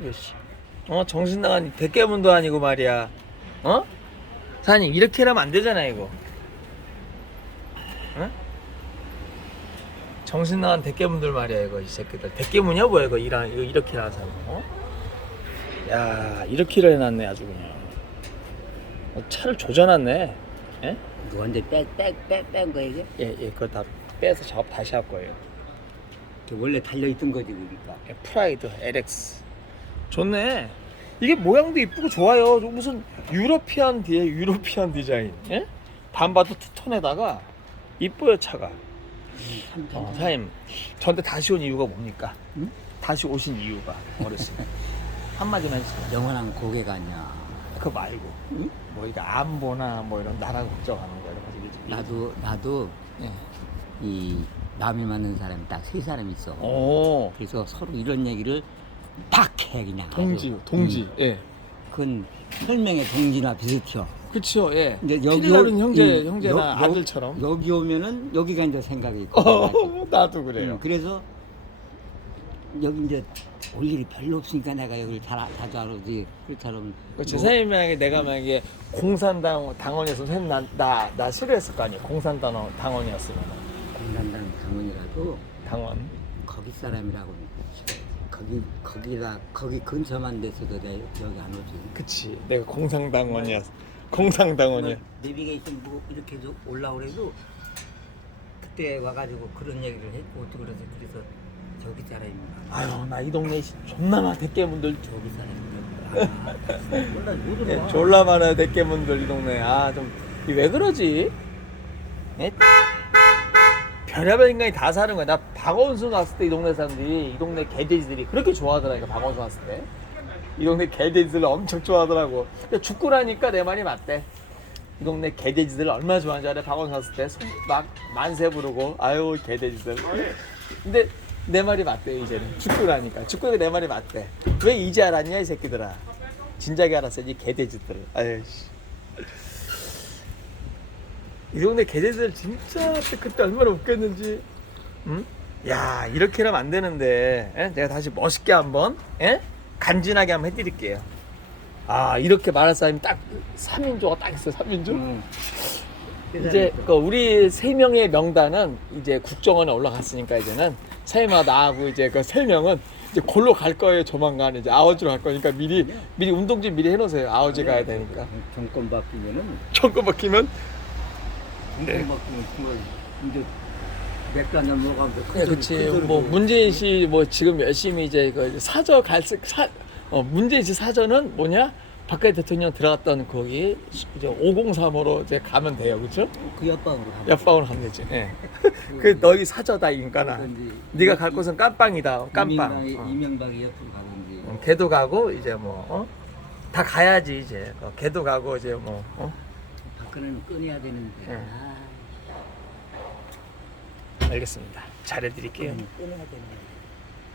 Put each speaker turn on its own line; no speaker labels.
이거 씨. 어 정신 나간 대깨문도 아니고 말이야. 어? 사장님 이렇게 하면 안 되잖아 이거. 응? 정신 나간 대깨문들 말이야 이거 이 새끼들. 대깨문이야 뭐야 이거 이랑 이거 이렇게 하는 사람. 어? 야 이렇게를 해놨네 아주 그냥. 어, 차를 조져놨네. 예?
이거 완전 빼빼빼뺀 거 이게?
예, 예, 그거 다 빼서 작업 다시 할 거예요.
저 원래 달려 있던 거지 그러니까.
예, 프라이드 LX. 좋네. 이게 모양도 이쁘고 좋아요. 저 무슨 유러피안 뒤에 유러피안 디자인. 예? 반바도 투톤에다가 이뻐요 차가.
참
어,
참.
사장님, 저한테 다시 온 이유가 뭡니까?
응?
다시 오신 이유가 어르신. 한마디만 해주세요.
영원한 고객 아니야.
그거 말고.
응?
뭐 이거 안보나 뭐 이런 나라 걱정하는 거 이런 거 되게
나도 나도
예.
이 남이 맞는 사람이 딱 세 사람 있어.
오.
그래서 서로 이런 얘기를 탁해 그냥. 아주.
동지, 동지.
음.
예.
그건 혈맹의 동지나 비슷해요.
그쵸, 예.
근데
여기 나는 형제,
이-
형제나
여- 여-
아들처럼.
여기 오면은 여기가 이제 생각이 있고.
어, 나도 그래요.
음, 그래서 여기 이제 올 일이 별로 없으니까 내가 여기를 잘 아- 자주 안 오지. 그렇다면
그 제사님 만약에 내가 만약에 공산당 당원이었으면 나, 나, 나 싫어했을 거 아니에요. 공산당 당원이었으면.
공산당 당원이라도
당원.
거기 사람이라고 거기 거기다 거기 근처만 됐어도 내 여기 안 오지.
그치. 내가 공산당원이었 공산당원이야.
내비게이션 뭐 이렇게 해서 올라오래도 그때 와가지고 그런 얘기를 했고 어떻게 그래서 그래서 저기 사람입니다.
아유, 나 이 동네 씨 존나 많아, 대깨문들.
저기 사람입니다. 몰라 못
예,
들어와.
졸라 많아요, 대깨문들, 이 동네. 아, 좀, 이왜 그러지? 예? 별의별 인간이 다 사는 거야. 나 박원순 왔을 때 이 동네 사람들이, 이 동네 개돼지들이 그렇게 좋아하더라니까, 박원순 왔을 때. 이 동네 개돼지들 엄청 좋아하더라고. 근데 죽고 나니까 내 말이 맞대. 이 동네 개돼지들 얼마나 좋아하는지 알아? 박원순 왔을 때. 손막 만세 부르고, 아유, 개돼지들. 근데 내 말이 맞대요, 이제는. 죽고 나니까. 죽고 내 말이 맞대. 왜 이제 알았냐, 이 새끼들아. 진작에 알았어야지, 개돼지들. 아유, 씨. 이 동네 개돼지들 진짜 그때 얼마나 웃겼는지. 응? 야, 이렇게 하면 안 되는데. 예? 내가 다시 멋있게 한번, 예? 간지나게 한번 해드릴게요. 아, 이렇게 말할 사람이 딱 3인조가 딱 있어요, 3인조.
음.
이제 그 우리 세 명의 명단은 이제 국정원에 올라갔으니까 이제는 세마 나하고 이제 그 세 명은 이제 골로 갈 거예요 조만간 이제 아워지로 갈 거니까 미리 미리 운동 좀 미리 해놓으세요 아워지 가야 되니까
정권 바뀌면은
정권 바뀌면
바뀌면 그거 이제 한잔 먹어가면서
네, 그치 뭐 문재인 씨 뭐 지금 열심히 이제 그 사저 갈색 사 어, 문재인 씨 사저는 뭐냐 박근혜 대통령 들어갔던 거기 이제 503호로 이제 가면 돼요 그렇죠?
그 옆방으로 가면
옆방으로 가면 되지. 예. 그 너희 사저다 인간아. 네가 갈 곳은 깜빵이다. 깜빵.
이명박이,
어.
이명박이 옆으로 가든지
어, 걔도 가고 이제 뭐 어? 다 가야지 이제. 어, 걔도 가고 이제 뭐 어?
박근혜는 끊어야 되는데
응.
아,
알겠습니다. 잘해드릴게요.
끊어야 되는데